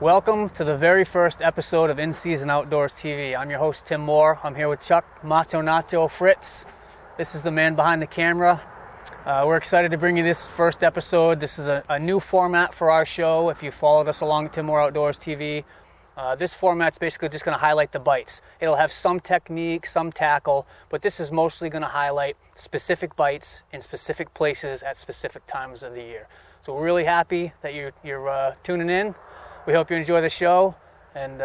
Welcome to the very first episode of In Season Outdoors TV. I'm your host, Tim Moore. I'm here with Chuck Macho Nacho Fritz. This is the man behind the camera. We're excited to bring you this first episode. This is a new format for our show. If you followed us along at Tim Moore Outdoors TV, this format's basically just going to highlight the bites. It'll have some technique, some tackle, but this is mostly going to highlight specific bites in specific places at specific times of the year. So we're really happy that you're tuning in. We hope you enjoy the show, and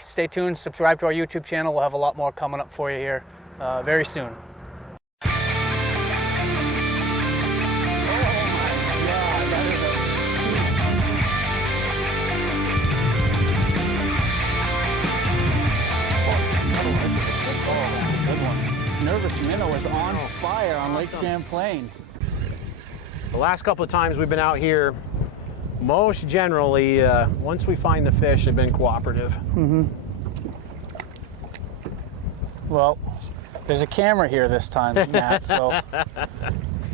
stay tuned, subscribe to our YouTube channel. We'll have a lot more coming up for you here very soon. Nervous Minnow is on fire on Lake Champlain. The last couple of times we've been out here, most generally, once we find the fish, they've been cooperative. Mm-hmm. Well, there's a camera here this time, Matt, so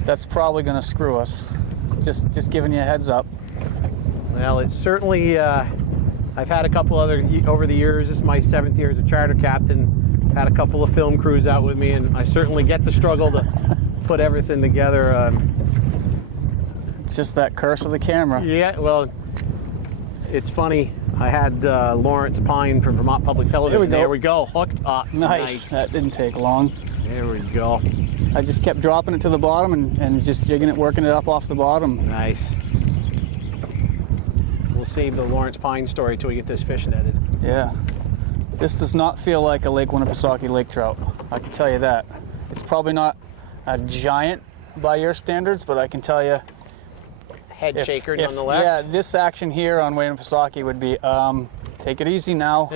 that's probably going to screw us. Just giving you a heads up. Well, it's certainly, I've had a couple other, over the years, this is my 7th year as a charter captain, had a couple of film crews out with me, and I certainly get the struggle to put everything together. It's just that curse of the camera. Yeah, well, it's funny. I had Lawrence Pine from Vermont Public Television. There we go. Hooked up. Nice. That didn't take long. There we go. I just kept dropping it to the bottom and just jigging it, working it up off the bottom. Nice. We'll save the Lawrence Pine story till we get this fish netted. Yeah. This does not feel like a Lake Winnipesaukee lake trout. I can tell you that. It's probably not a giant by your standards, but I can tell you, Head shaker nonetheless. Yeah, this action here on Winnipesaukee would be, take it easy now.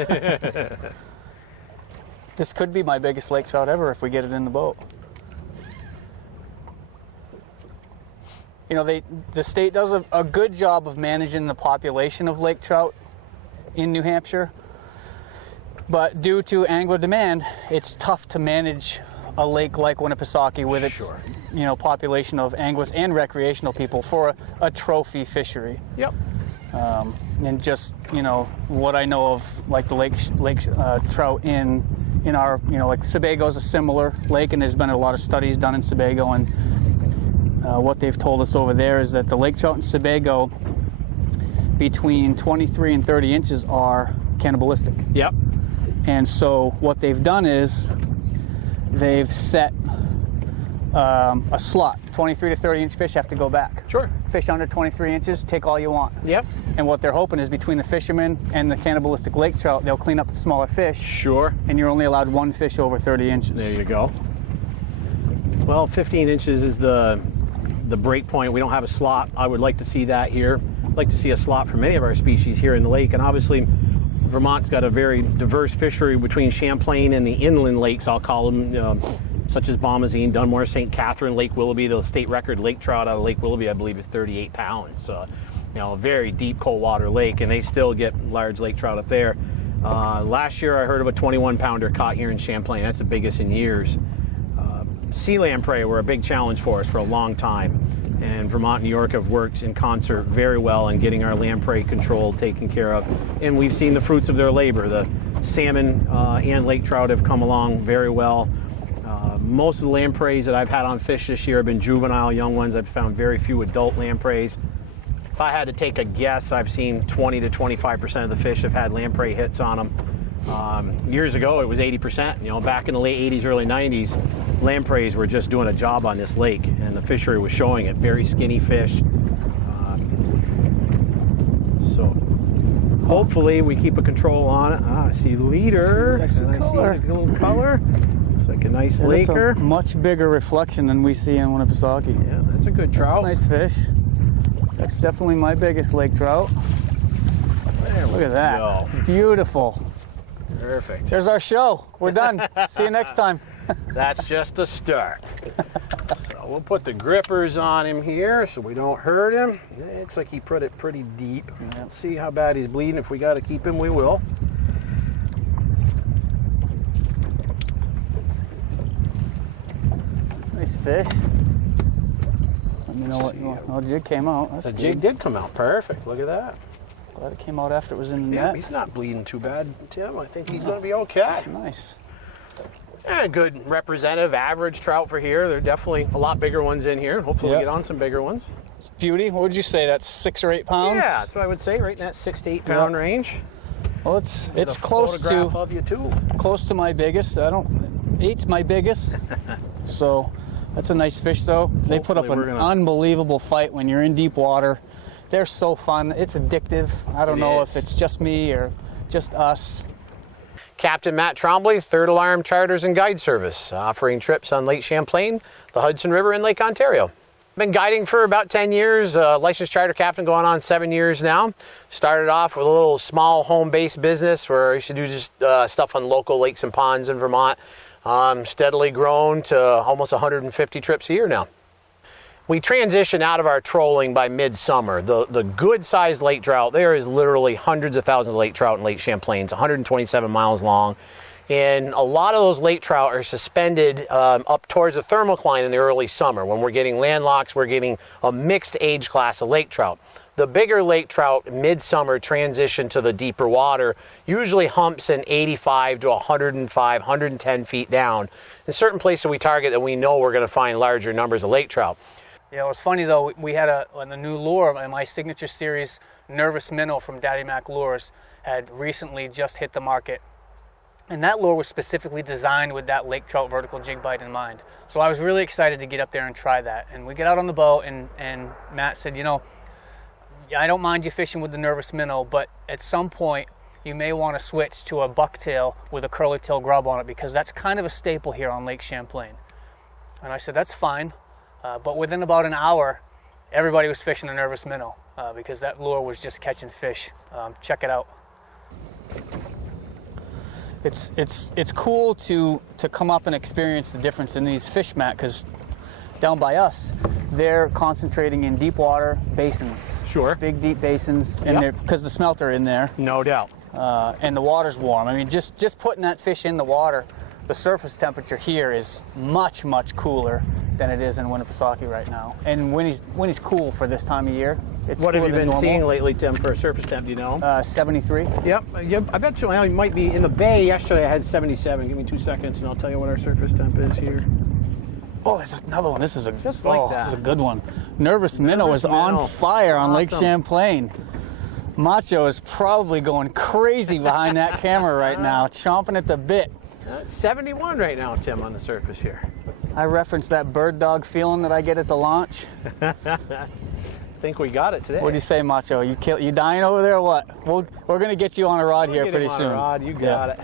This could be my biggest lake trout ever if we get it in the boat. You know, the state does a good job of managing the population of lake trout in New Hampshire, but due to angler demand, it's tough to manage a lake like Winnipesaukee with its population of anglers and recreational people for a trophy fishery. Yep. And just what I know of, like the lake trout in our like Sebago is a similar lake, and there's been a lot of studies done in Sebago, and what they've told us over there is that the lake trout in Sebago between 23 and 30 inches are cannibalistic. Yep. And so what they've done is they've set a slot. 23 to 30 inch fish have to go back. Sure. Fish under 23 inches, take all you want. Yep. And what they're hoping is between the fishermen and the cannibalistic lake trout, they'll clean up the smaller fish. Sure. And you're only allowed one fish over 30 inches. There you go. Well, 15 inches is the break point. We don't have a slot. I would like to see that here. I'd like to see a slot for many of our species here in the lake. And obviously, Vermont's got a very diverse fishery between Champlain and the inland lakes, I'll call them, such as Bombazine, Dunmore, St. Catherine, Lake Willoughby. The state record lake trout out of Lake Willoughby, I believe, is 38 pounds. So, a very deep cold water lake, and they still get large lake trout up there. Last year, I heard of a 21-pounder caught here in Champlain. That's the biggest in years. Sea lamprey were a big challenge for us for a long time. And Vermont and New York have worked in concert very well in getting our lamprey controlled, taken care of. And we've seen the fruits of their labor. The salmon and lake trout have come along very well. Most of the lampreys that I've had on fish this year have been juvenile young ones. I've found very few adult lampreys. If I had to take a guess, I've seen 20 to 25% of the fish have had lamprey hits on them. Years ago, it was 80%. Back in the late 80s, early 90s, lampreys were just doing a job on this lake, and the fishery was showing it. Very skinny fish. So hopefully we keep a control on it. I see leader. I see the little color. It's like a nice laker. It's a much bigger reflection than we see in Winnipesaukee. Yeah, that's a good trout. That's a nice fish. That's definitely my biggest lake trout. Look at that. Go. Beautiful. Perfect. There's our show. We're done. See you next time. That's just a start. So we'll put the grippers on him here so we don't hurt him. It looks like he put it pretty deep. Let's see how bad he's bleeding. If we got to keep him, we will. Nice fish. Let me know what jig came out. That's The good. jig did come out perfect. Look at that. Glad it came out after it was in the Yeah, net. he's not bleeding too bad, Tim. I think he's going to be okay. Nice. And a good representative average trout for here. There are definitely a lot bigger ones in here. Hopefully we get on some bigger ones. It's beauty. What would you say? That's 6 or 8 pounds? Yeah, that's what I would say, right in that 6 to 8 pound range. Well, it's close to of you too. Close to my biggest. 8's my biggest. So that's a nice fish, though. They put up an unbelievable fight when you're in deep water. They're so fun. It's addictive. I don't know if it's just me or just us. Captain Matt Trombley, Third Alarm Charters and Guide Service, offering trips on Lake Champlain, the Hudson River, and Lake Ontario. Been guiding for about 10 years, licensed charter captain going on 7 years now. Started off with a little small home-based business where I used to do just stuff on local lakes and ponds in Vermont. Steadily grown to almost 150 trips a year now. We transition out of our trolling by midsummer. The good-sized lake trout, there is literally hundreds of thousands of lake trout in Lake Champlain. It's 127 miles long. And a lot of those lake trout are suspended up towards the thermocline in the early summer. When we're getting landlocks, we're getting a mixed age class of lake trout. The bigger lake trout midsummer transition to the deeper water usually humps in 85 to 105, 110 feet down. In certain places we target that we know we're going to find larger numbers of lake trout. Yeah, it was funny though, we had a new lure in my signature series, Nervous Minnow from Daddy Mac Lures, had recently just hit the market. And that lure was specifically designed with that lake trout vertical jig bite in mind. So I was really excited to get up there and try that. And we get out on the boat and Matt said, I don't mind you fishing with the Nervous Minnow, but at some point you may want to switch to a bucktail with a curly tail grub on it because that's kind of a staple here on Lake Champlain. And I said, that's fine. But within about an hour, everybody was fishing a Nervous Minnow because that lure was just catching fish. Check it out. It's cool to come up and experience the difference in these fish, Matt, because down by us, they're concentrating in deep water basins. Sure. Big, deep basins, and because the smelter in there. No doubt. And the water's warm. I mean, just putting that fish in the water, the surface temperature here is much, much cooler than it is in Winnipesaukee right now. And when he's cool for this time of year, it's what have you been normal. Seeing lately, Tim, for a surface temp, do you know? 73. Yep. I bet you it might be in the bay. Yesterday I had 77. Give me 2 seconds and I'll tell you what our surface temp is here. Oh, there's another one. This is that. This is a good one. Nervous Minnow is on fire on Lake Champlain. Macho is probably going crazy behind that camera right now, chomping at the bit. 71 right now, Tim, on the surface here. I referenced that bird dog feeling that I get at the launch. I think we got it today. What do you say, Macho? You dying over there or what? We're going to get you on a rod here pretty soon. Rod, you got it.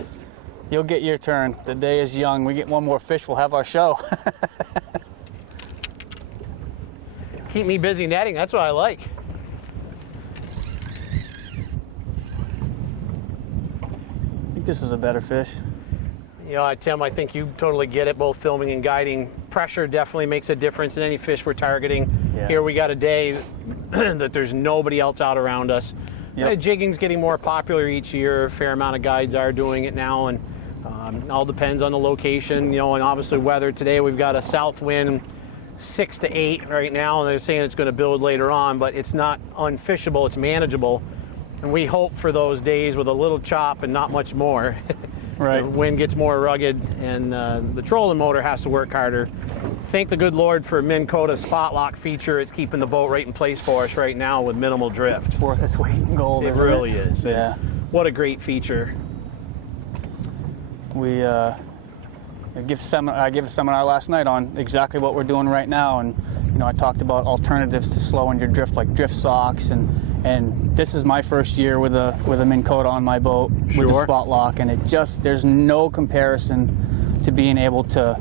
You'll get your turn. The day is young. We get one more fish, we'll have our show. Keep me busy netting. That's what I like. I think this is a better fish. Tim, I think you totally get it, both filming and guiding. Pressure definitely makes a difference in any fish we're targeting. Yeah. Here we got a day that there's nobody else out around us. Yep. Jigging's getting more popular each year. A fair amount of guides are doing it now, and all depends on the location, and obviously weather. Today we've got a south wind 6 to 8 right now, and they're saying it's going to build later on, but it's not unfishable, it's manageable. And we hope for those days with a little chop and not much more. Right. The wind gets more rugged, and the trolling motor has to work harder. Thank the good Lord for Minn Kota's spot lock feature. It's keeping the boat right in place for us right now with minimal drift. It's worth its weight in gold. It really is. Yeah. What a great feature. I gave a seminar last night on exactly what we're doing right now, and I talked about alternatives to slowing your drift, like drift socks, and this is my first year with a Minn Kota on my boat with the spot lock, and there's no comparison to being able to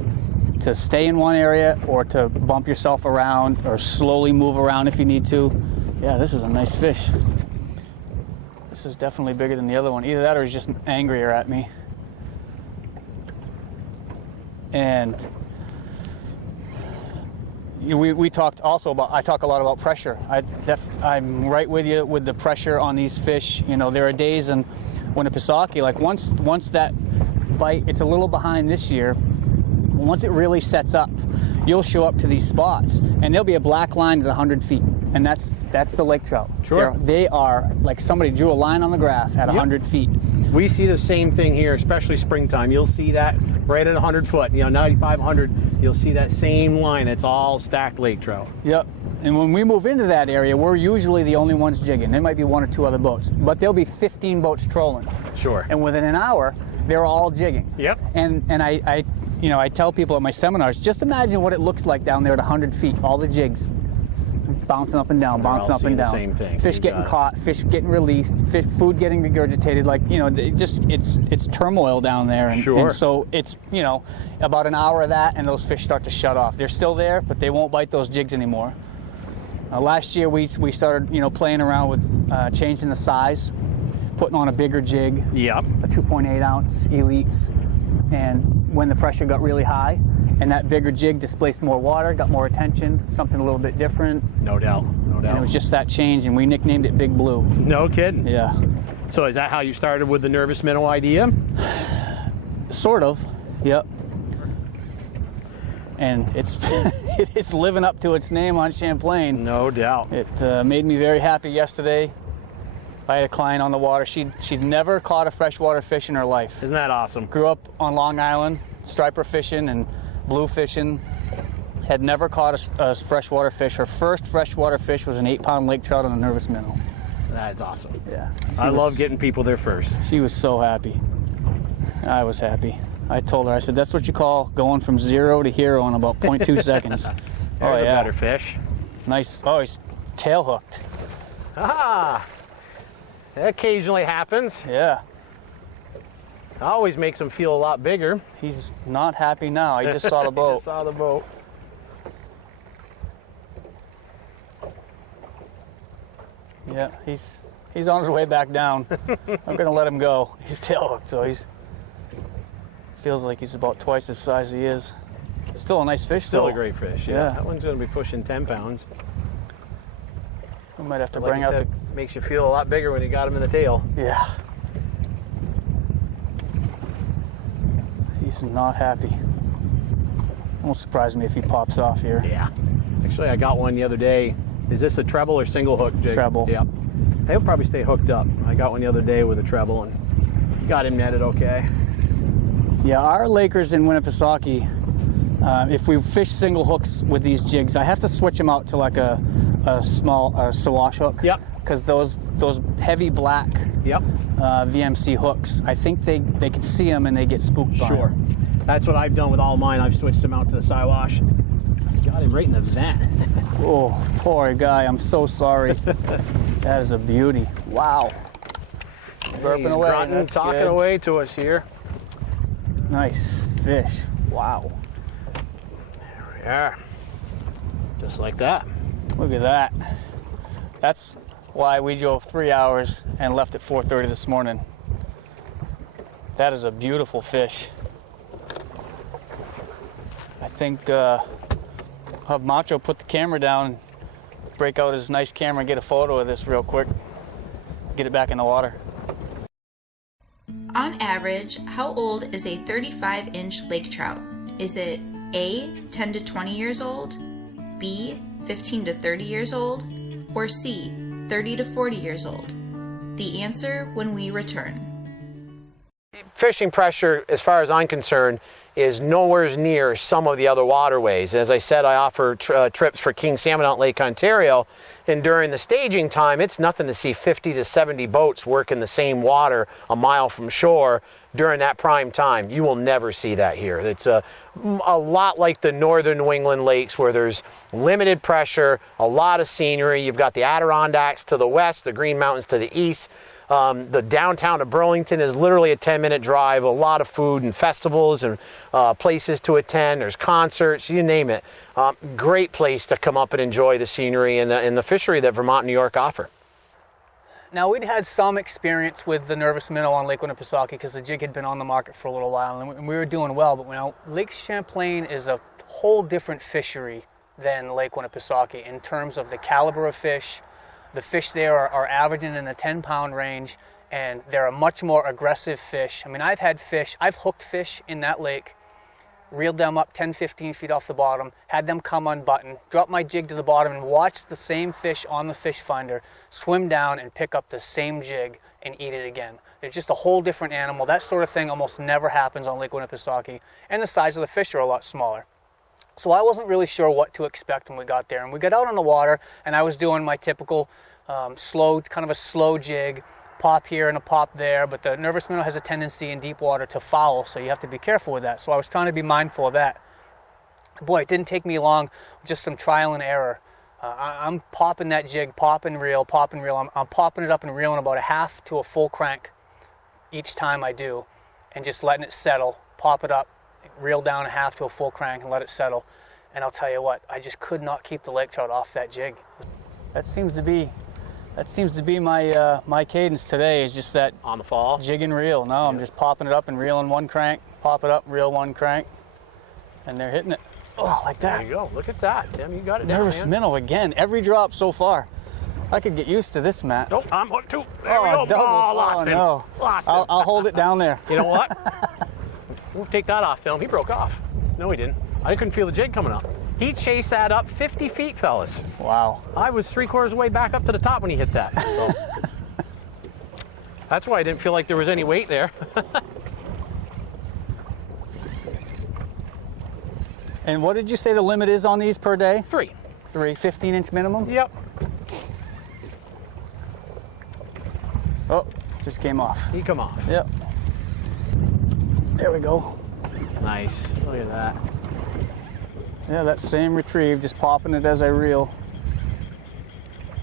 stay in one area or to bump yourself around or slowly move around if you need to. Yeah, this is a nice fish. This is definitely bigger than the other one. Either that or he's just angrier at me. And we talked also about, I talk a lot about pressure. I'm right with you with the pressure on these fish. There are days in Winnipesaukee, like once that bite, it's a little behind this year. Once it really sets up, you'll show up to these spots and there'll be a black line at 100 feet. And that's the lake trout. Sure. They are like somebody drew a line on the graph at 100 feet. We see the same thing here, especially springtime. You'll see that right at 100 foot, 9,500. You'll see that same line. It's all stacked lake trout. Yep. And when we move into that area, we're usually the only ones jigging. There might be 1 or 2 other boats, but there'll be 15 boats trolling. Sure. And within an hour, they're all jigging. Yep. And I tell people at my seminars, just imagine what it looks like down there at 100 feet. All the jigs bouncing up and down, bouncing up and down. Same thing. Fish getting caught, fish getting released, food getting regurgitated. Like, it's turmoil down there. And, sure. And so it's, about an hour of that, and those fish start to shut off. They're still there, but they won't bite those jigs anymore. Last year we started, playing around with changing the size, putting on a bigger jig. Yep. A 2.8 ounce Elites. And when the pressure got really high, and that bigger jig displaced more water, got more attention, something a little bit different. No doubt. And it was just that change, and we nicknamed it Big Blue. No kidding. Yeah. So is that how you started with the nervous minnow idea? Sort of. Yep. And it's living up to its name on Champlain. No doubt. It made me very happy yesterday. I had a client on the water. She'd never caught a freshwater fish in her life. Isn't that awesome? Grew up on Long Island, striper fishing and blue fishing. Had never caught a freshwater fish. Her first freshwater fish was an 8-pound lake trout on a nervous minnow. That's awesome. Yeah. I love getting people there first. She was so happy. I was happy. I told her, I said, that's what you call going from 0 to hero in about 0.2 seconds. There's a better fish. Nice. Oh, he's tail hooked. Ah, that occasionally happens. Yeah. Always makes him feel a lot bigger. He's not happy now. I just saw the boat. Just saw the boat. Yeah, he's on his way back down. I'm gonna let him go. He's tail hooked, so feels like he's about twice the size he is. Still a nice fish. Still a great fish. Yeah. That one's gonna be pushing 10 pounds. We might have to Like bring out makes you feel a lot bigger when you got him in the tail. Yeah. He's not happy. Won't surprise me if he pops off here. Yeah. Actually, I got one the other day. Is this a treble or single hook jig? Treble. Yeah. They'll probably stay hooked up. I got one the other day with a treble and got him netted okay. Yeah, our Lakers in Winnipesaukee, if we fish single hooks with these jigs, I have to switch them out to like a small Sawash hook. Yep. Because those heavy black VMC hooks, I think they can see them and they get spooked by Sure. them. That's what I've done with all mine. I've switched them out to the Siwash. Got him right in the vent. Oh, poor guy. I'm so sorry. That is a beauty. Wow. Burping He's away. grunting, That's talking good. away to us here. Nice fish. Wow. There we are. Just like that. Look at that. That's why we drove 3 hours and left at 4:30 this morning. That is a beautiful fish. I think have Macho put the camera down, break out his nice camera and get a photo of this real quick. Get it back in the water. On average, how old is a 35-inch lake trout? Is it A, 10 to 20 years old, B, 15 to 30 years old, or C, 30 to 40 years old? The answer when we return. Fishing pressure, as far as I'm concerned, is nowhere near some of the other waterways. As I said, I offer trips for king salmon out in Lake Ontario, and during the staging time, it's nothing to see 50 to 70 boats work in the same water a mile from shore during that prime time. You will never see that here. It's a lot like the northern New England lakes where there's limited pressure, a lot of scenery. You've got the Adirondacks to the west, the Green Mountains to the east. The downtown of Burlington is literally a 10-minute drive, a lot of food and festivals and places to attend. There's concerts, you name it. Great place to come up and enjoy the scenery and the fishery that Vermont and New York offer. Now, we'd had some experience with the nervous minnow on Lake Winnipesaukee because the jig had been on the market for a little while and we were doing well, but now Lake Champlain is a whole different fishery than Lake Winnipesaukee in terms of the caliber of fish. The fish there are averaging in the 10-pound range, and they're a much more aggressive fish. I mean, I've hooked fish in that lake reeled them up 10, 15 feet off the bottom, had them come unbuttoned, dropped my jig to the bottom, and watched the same fish on the fish finder swim down and pick up the same jig and eat it again. It's just a whole different animal. That sort of thing almost never happens on Lake Winnipesaukee, and the size of the fish are a lot smaller. So I wasn't really sure what to expect when we got there. And we got out on the water, and I was doing my typical slow, kind of a slow jig, pop here and a pop there, but the nervous minnow has a tendency in deep water to foul, so you have to be careful with that. So I was trying to be mindful of that. Boy, it didn't take me long, just some trial and error. I'm popping that jig, pop and reel. I'm popping it up and reeling about a half to a full crank each time I do, and just letting it settle, pop it up, reel down a half to a full crank and let it settle. And I'll tell you what, I just could not keep the lake trout off that jig. That seems to be my my cadence today, is just that On the fall? jig and reel. No, I'm just popping it up and reeling one crank, pop it up, reel one crank, and they're hitting it. Oh, like that. There you go. Look at that, Tim. You got it down, Nervous man. minnow again. Every drop so far. I could get used to this, Matt. Nope, I'm hooked too. There we go. Double. Oh, lost him. No. Lost him. I'll hold it down there. You know what? We'll take that off film. He broke off. No, he didn't. I couldn't feel the jig coming up. He chased that up 50 feet, fellas. Wow. I was 3/4 of the way back up to the top when he hit that. So. That's why I didn't feel like there was any weight there. And what did you say the limit is on these per day? 3. 15-inch minimum? Yep. Oh, just came off. He come off. Yep. There we go. Nice. Look at that. Yeah, that same retrieve, just popping it as I reel.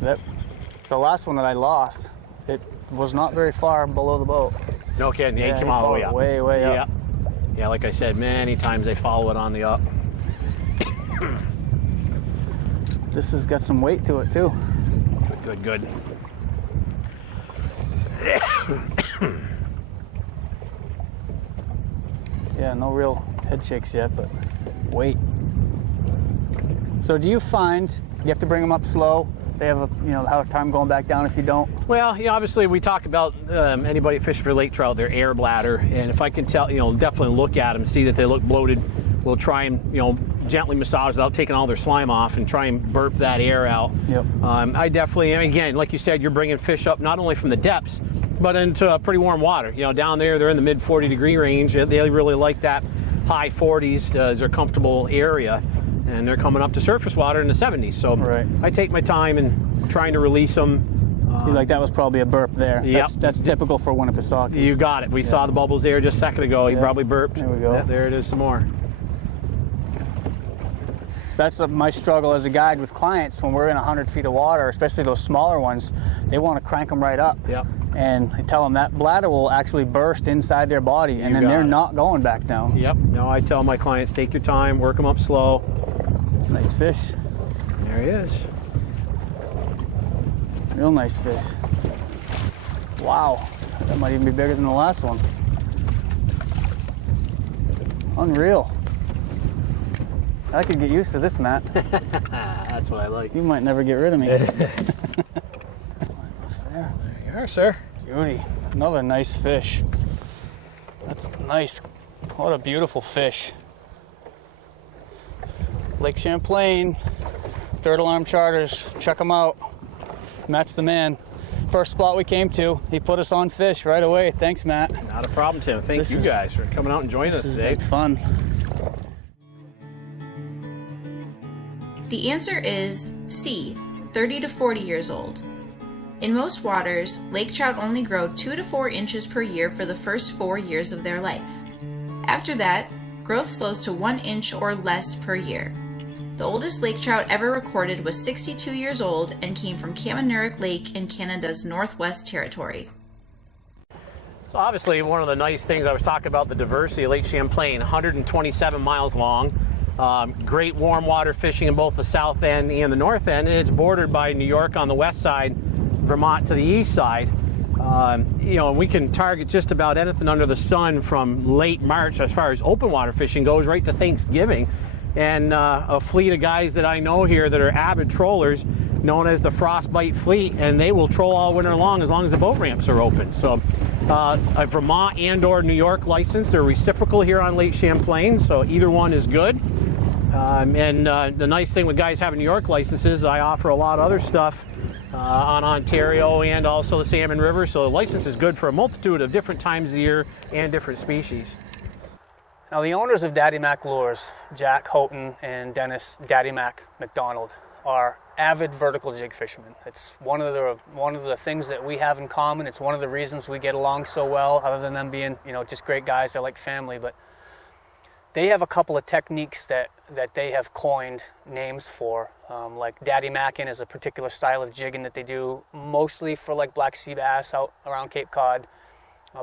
The last one that I lost, it was not very far below the boat. No kidding. Yeah, he came he all the way followed up. Way up. Yeah. Yeah, like I said, many times they follow it on the up. This has got some weight to it too. Good. Yeah, no real head shakes yet, but weight. So do you find you have to bring them up slow? They have a hard time going back down if you don't? Well, yeah, obviously we talk about anybody fishing for lake trout, their air bladder, and if I can tell, definitely look at them, see that they look bloated, we'll try and, gently massage without taking all their slime off and try and burp that air out. Yep. I definitely, again, like you said, you're bringing fish up not only from the depths, but into pretty warm water. Down there, they're in the mid 40-degree range. They really like that high 40s as their comfortable area. And they're coming up to surface water in the 70s. So right. I take my time in trying to release them. See, like that was probably a burp there. Yep. That's typical for Winnipesaukee. You got it. We saw the bubbles there just a second ago. He probably burped. There we go. Yeah, there it is some more. That's my struggle as a guide with clients when we're in 100 feet of water, especially those smaller ones. They want to crank them right up. Yep. And I tell them that bladder will actually burst inside their body, and then they're not going back down. Yep. No, I tell my clients, take your time, work them up slow. Nice fish. There he is. Real nice fish. Wow. That might even be bigger than the last one. Unreal. I could get used to this, Matt. That's what I like. You might never get rid of me. There you are, sir. Beauty. Another nice fish. That's nice. What a beautiful fish. Lake Champlain, Third Alarm Charters. Check them out. Matt's the man. First spot we came to, he put us on fish right away. Thanks, Matt. Not a problem, Tim. Thank you guys for coming out and joining us today. This has been fun. The answer is C, 30 to 40 years old. In most waters, lake trout only grow 2 to 4 inches per year for the first 4 years of their life. After that, growth slows to 1 inch or less per year. The oldest lake trout ever recorded was 62 years old and came from Kamanurek Lake in Canada's Northwest Territory. So obviously one of the nice things I was talking about, the diversity of Lake Champlain, 127 miles long. Great warm water fishing in both the south end and the north end, and it's bordered by New York on the west side, Vermont to the east side. We can target just about anything under the sun from late March as far as open water fishing goes right to Thanksgiving. And a fleet of guys that I know here that are avid trollers known as the Frostbite Fleet, and they will troll all winter long as the boat ramps are open. So a Vermont and/or New York license, they're reciprocal here on Lake Champlain, so either one is good. The nice thing with guys having New York licenses, I offer a lot of other stuff on Ontario and also the Salmon River, so the license is good for a multitude of different times of the year and different species. Now, the owners of Daddy Mac Lures, Jack Houghton and Dennis Daddy Mac McDonald, are avid vertical jig fishermen. It's one of the things that we have in common. It's one of the reasons we get along so well, other than them being, just great guys. They're like family, but they have a couple of techniques that they have coined names for, like Daddy Mackin is a particular style of jigging that they do mostly for like black sea bass out around Cape Cod.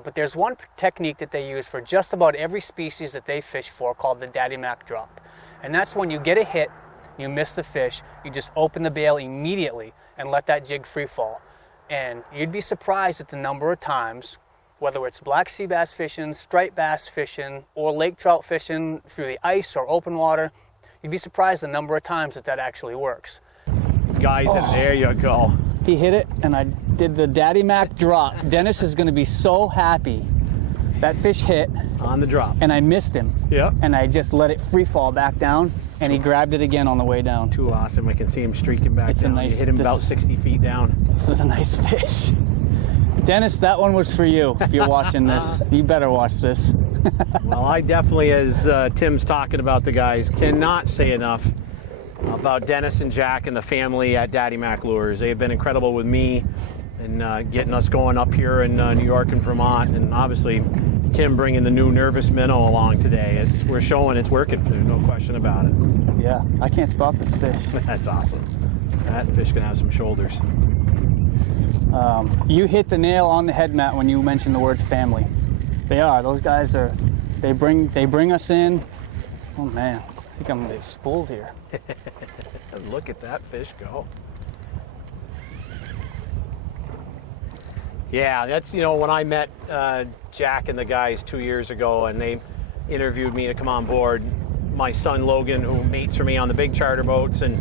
But there's one technique that they use for just about every species that they fish for called the Daddy Mac drop. And that's when you get a hit, you miss the fish, you just open the bail immediately and let that jig free fall. And you'd be surprised at the number of times, whether it's black sea bass fishing, striped bass fishing, or lake trout fishing through the ice or open water, you'd be surprised the number of times that actually works. Guys, and there you go. He hit it, and I did the Daddy Mac drop. Dennis is going to be so happy. That fish hit. On the drop. And I missed him. Yeah. And I just let it free fall back down, and he grabbed it again on the way down. Too awesome. I can see him streaking back It's down. a nice, You hit him about 60 feet down. This is a nice fish. Dennis, that one was for you. If you're watching this, you better watch this. Well, I definitely, as Tim's talking about the guys, cannot say enough about Dennis and Jack and the family at Daddy Mac Lures. They have been incredible with me and getting us going up here in New York and Vermont, and obviously Tim bringing the new Nervous Minnow along today. We're showing it's working. There's no question about it. Yeah, I can't stop this fish. That's awesome. That fish can have some shoulders. You hit the nail on the head, Matt, when you mentioned the word family. They are. Those guys are. They bring us in. Oh man, I think I'm gonna get spooled here. Look at that fish go. Yeah, that's, when I met Jack and the guys 2 years ago and they interviewed me to come on board, my son Logan, who mates for me on the big charter boats and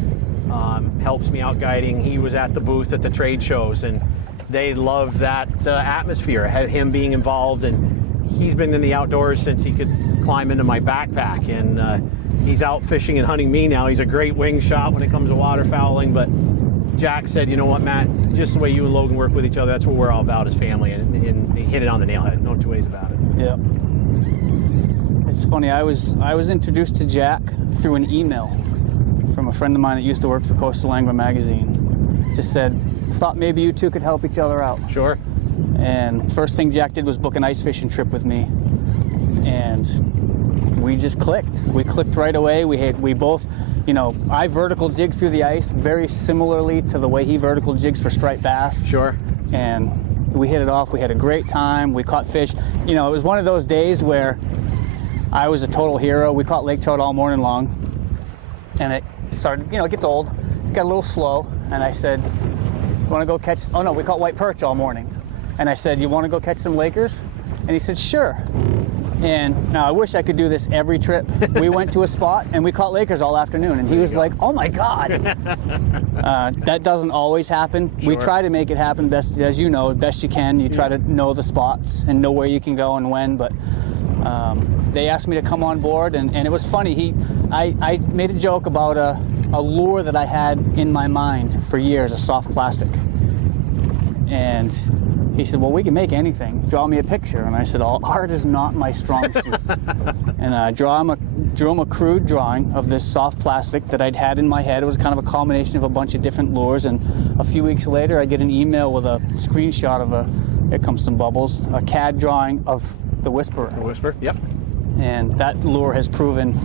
helps me out guiding, he was at the booth at the trade shows, and they love that atmosphere, him being involved, and he's been in the outdoors since he could climb into my backpack, and he's out fishing and hunting me now. He's a great wing shot when it comes to waterfowling, but Jack said, you know what, Matt, just the way you and Logan work with each other, that's what we're all about as family, and he hit it on the nail head, no two ways about it. Yeah. It's funny, I was introduced to Jack through an email from a friend of mine that used to work for Coastal Angler magazine. Just said, thought maybe you two could help each other out. Sure. And first thing Jack did was book an ice fishing trip with me. And we just clicked. We clicked right away. We both, I vertical jig through the ice very similarly to the way he vertical jigs for striped bass. Sure. And we hit it off. We had a great time. We caught fish. It was one of those days where I was a total hero. We caught lake trout all morning long. And it started, it gets old. It got a little slow. And I said, you want to go catch, oh no, we caught white perch all morning. And I said, you want to go catch some Lakers? And he said, sure. And now I wish I could do this every trip. We went to a spot and we caught Lakers all afternoon. And he was like, oh my God. That doesn't always happen. Sure. We try to make it happen best, as you know, best you can. You try to know the spots and know where you can go and when. But they asked me to come on board, and it was funny. I made a joke about a lure that I had in my mind for years, a soft plastic. And he said, well, we can make anything. Draw me a picture. And I said, art is not my strong suit. And I drew him a crude drawing of this soft plastic that I'd had in my head. It was kind of a combination of a bunch of different lures. And a few weeks later, I get an email with a screenshot of here comes some bubbles, a CAD drawing of the Whisperer. The Whisper, yep. And that lure has proven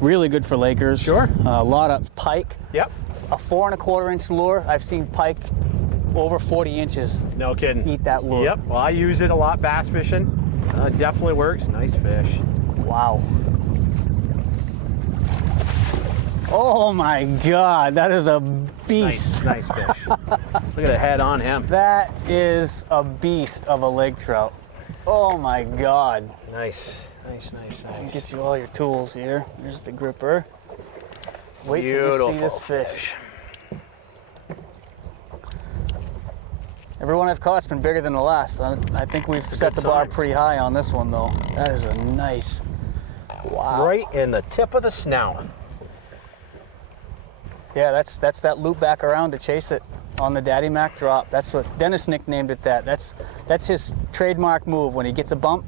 really good for Lakers. Sure. A lot of pike. Yep. A 4 1/4 inch lure. I've seen pike over 40 inches. No kidding. Eat that lure. Yep. Well, I use it a lot bass fishing. Definitely works. Nice fish. Wow. Oh my God, that is a beast. Nice fish. Look at the head on him. That is a beast of a lake trout. Oh my God. Nice. Get you all your tools here. There's the gripper. Wait till you see Beautiful this fish. Everyone I've caught's been bigger than the last. I think we've set the bar pretty high on this one, though. That is a nice, wow. Right in the tip of the snout. Yeah, that's that loop back around to chase it on the Daddy Mac drop. That's what Dennis nicknamed it that. That's his trademark move. When he gets a bump,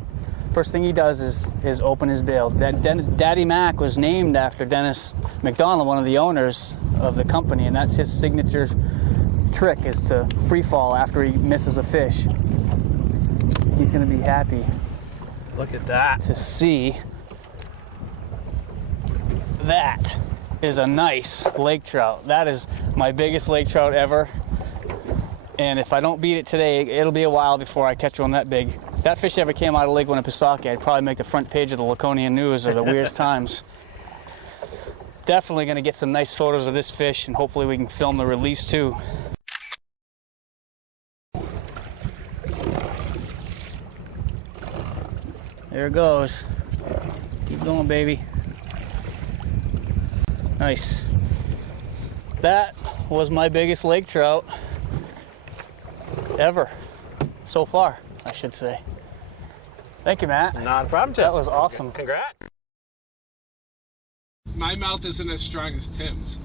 first thing he does is open his bail. Daddy Mac was named after Dennis McDonald, one of the owners of the company, and that's his signature trick, is to free fall after he misses a fish. He's gonna be happy. Look at that. To see that is a nice lake trout. That is my biggest lake trout ever. And if I don't beat it today, it'll be a while before I catch one that big. If that fish ever came out of Lake Winnipesaukee, I'd probably make the front page of the Laconian News or the Weirdest Times. Definitely gonna get some nice photos of this fish, and hopefully we can film the release too. There it goes. Keep going, baby. Nice. That was my biggest lake trout ever. So far, I should say. Thank you, Matt. Not a problem, Tim. That was awesome. Congrats. My mouth isn't as strong as Tim's.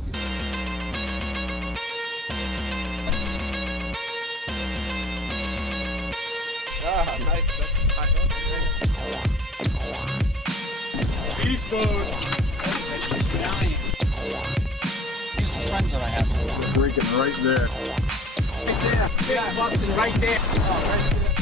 Ah, nice. That's high up. Beast mode. These are friends that I have. Breaking right there. Right there. Yeah, Boston, right there. Oh, right there.